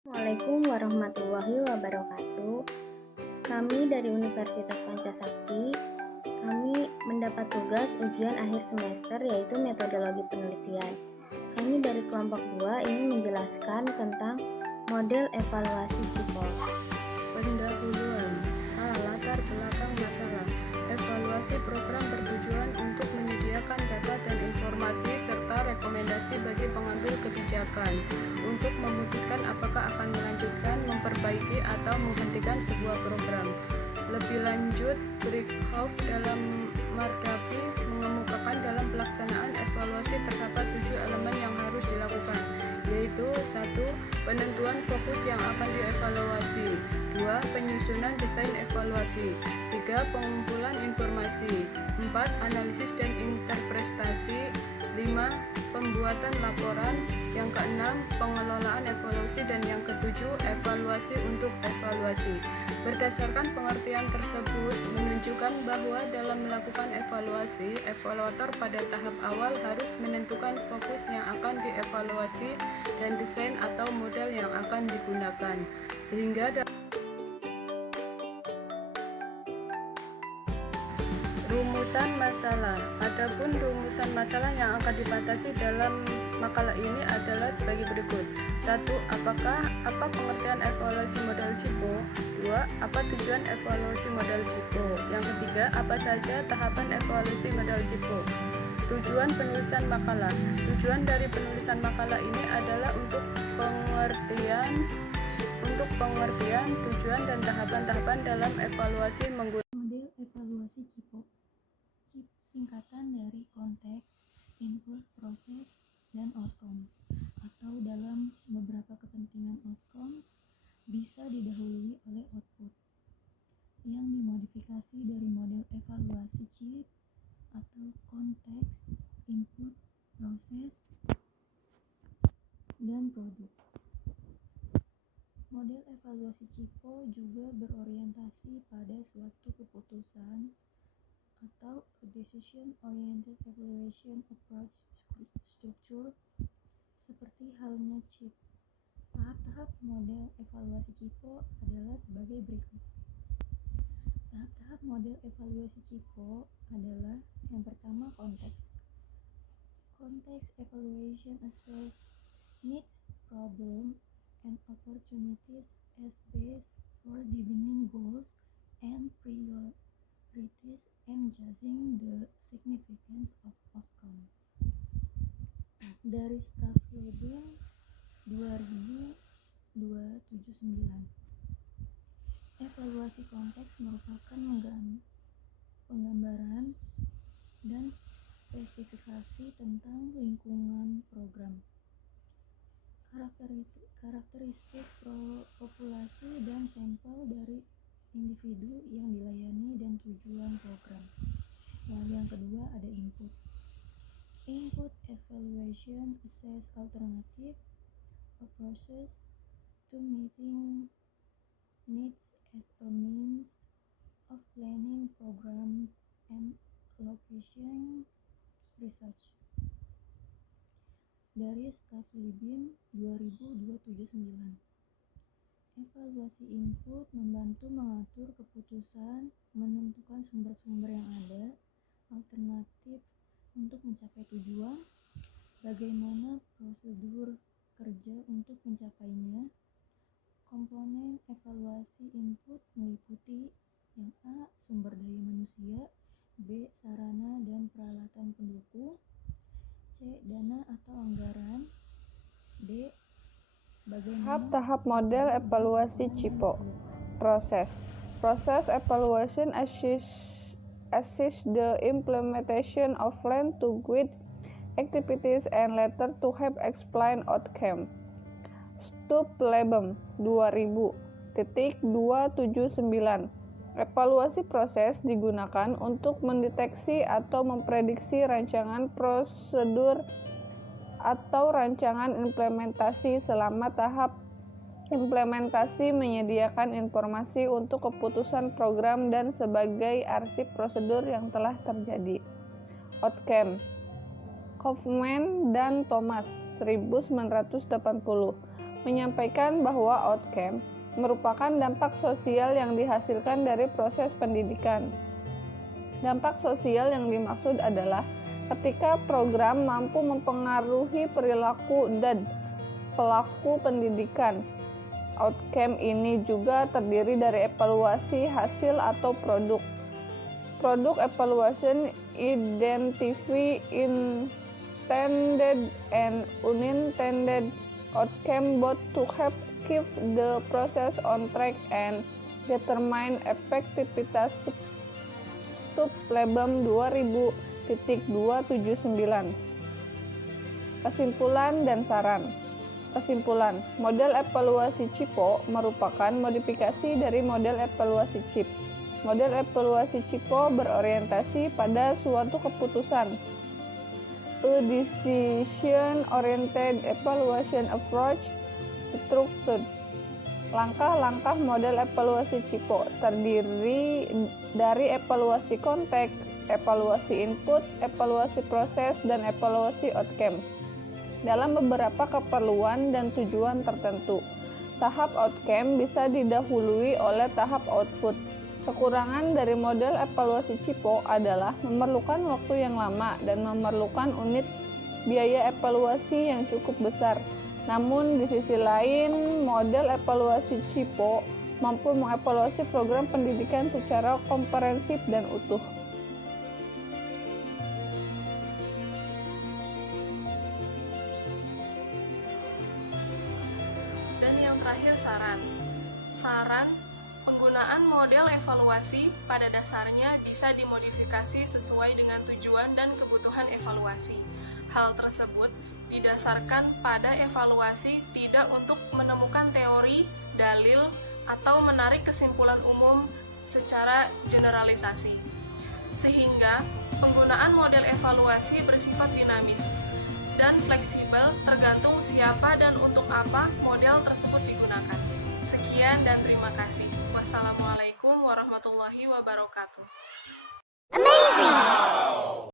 Assalamualaikum warahmatullahi wabarakatuh. Kami dari Universitas Pancasakti, kami mendapat tugas ujian akhir semester yaitu metodologi penelitian. Kami dari kelompok 2 ingin menjelaskan tentang model evaluasi CIPO. Pendahuluan. Latar belakang masalah. Evaluasi program bertujuan untuk menyediakan data dan informasi serta rekomendasi bagi pengambil kebijakan untuk memutuskan apakah akan melanjutkan, memperbaiki, atau menghentikan sebuah program. Lebih lanjut, Brickhoff dalam Mardapi mengemukakan dalam pelaksanaan evaluasi terdapat 7 elemen yang harus dilakukan, yaitu 1. Penentuan fokus yang akan dievaluasi, 2. Penyusunan desain evaluasi, 3. Pengumpulan informasi, 4. Analisis dan interpretasi, 5. Pembuatan laporan, yang keenam pengelolaan evaluasi, dan yang ketujuh evaluasi untuk evaluasi. Berdasarkan pengertian tersebut menunjukkan bahwa dalam melakukan evaluasi, evaluator pada tahap awal harus menentukan fokus yang akan dievaluasi dan desain atau model yang akan digunakan, sehingga rumusan masalah. Adapun rumusan masalah yang akan dibatasi dalam makalah ini adalah sebagai berikut. 1. Apa pengertian evaluasi model CIPO? 2. Apa tujuan evaluasi model CIPO? Yang ketiga, apa saja tahapan evaluasi model CIPO? Tujuan penulisan makalah. Tujuan dari penulisan makalah ini adalah untuk pengertian tujuan dan tahapan-tahapan dalam evaluasi menggunakan model evaluasi CIPO. CIP singkatan dari konteks, input, proses, dan outcomes, atau dalam beberapa kepentingan outcomes bisa didahului oleh output yang dimodifikasi dari model evaluasi CIP atau konteks, input, proses, dan produk. Model evaluasi CIPO juga berorientasi pada suatu keputusan atau a decision-oriented evaluation approach structure, seperti halnya CIP. Tahap-tahap model evaluasi CIPO adalah sebagai berikut. Tahap-tahap model evaluasi CIPO adalah yang pertama konteks. Context evaluation assess needs, problem, and opportunities as base for defining goals and priorities and judging the significance of outcomes. Dari Staffleben 2079. Evaluasi konteks merupakan penggambaran dan spesifikasi tentang lingkungan program, karakteristik populasi dan sampel dari individu yang dilayani dan tujuan program. Lalu yang kedua ada input. Input evaluation assess alternative approaches to meeting needs as a means of planning programs and allocation research. Dari Staffleben 2079. Evaluasi input membantu mengatur keputusan, menentukan sumber-sumber yang ada, alternatif untuk mencapai tujuan, bagaimana prosedur kerja untuk mencapainya. Komponen evaluasi input meliputi yang A. Sumber daya manusia, B. Sarana dan peralatan pendukung, C. Dana atau anggaran, D. Tahap-tahap model evaluasi CIPO. Process evaluation assist the implementation of plan to guide activities and later to help explain outcome. Staffleben 2000.279. Evaluasi proses digunakan untuk mendeteksi atau memprediksi rancangan prosedur atau rancangan implementasi. Selama tahap implementasi menyediakan informasi untuk keputusan program dan sebagai arsip prosedur yang telah terjadi. Outcome. Kaufman dan Thomas 1980. menyampaikan bahwa outcome merupakan dampak sosial yang dihasilkan dari proses pendidikan. Dampak sosial yang dimaksud adalah ketika program mampu mempengaruhi perilaku dan pelaku pendidikan. Outcome ini juga terdiri dari evaluasi hasil atau produk. Product evaluation identify intended and unintended outcome both to help keep the process on track and determine effectiveness. Stub Lebam 2000.279. Kesimpulan dan saran. Kesimpulan, model evaluasi CIPO merupakan modifikasi dari model evaluasi CIP. Model evaluasi CIPO berorientasi pada suatu keputusan. A decision-oriented evaluation approach structured. Langkah-langkah model evaluasi CIPO terdiri dari evaluasi konteks, evaluasi input, evaluasi proses, dan evaluasi outcome. Dalam beberapa keperluan dan tujuan tertentu, tahap outcome bisa didahului oleh tahap output. Kekurangan dari model evaluasi CIPO adalah memerlukan waktu yang lama dan memerlukan unit biaya evaluasi yang cukup besar. Namun, di sisi lain, model evaluasi CIPO mampu mengevaluasi program pendidikan secara komprehensif dan utuh. Dan yang terakhir saran, penggunaan model evaluasi pada dasarnya bisa dimodifikasi sesuai dengan tujuan dan kebutuhan evaluasi. Hal tersebut didasarkan pada evaluasi tidak untuk menemukan teori, dalil, atau menarik kesimpulan umum secara generalisasi. Sehingga penggunaan model evaluasi bersifat dinamis dan fleksibel tergantung siapa dan untuk apa model tersebut digunakan. Sekian dan terima kasih. Wassalamualaikum warahmatullahi wabarakatuh. Amazing!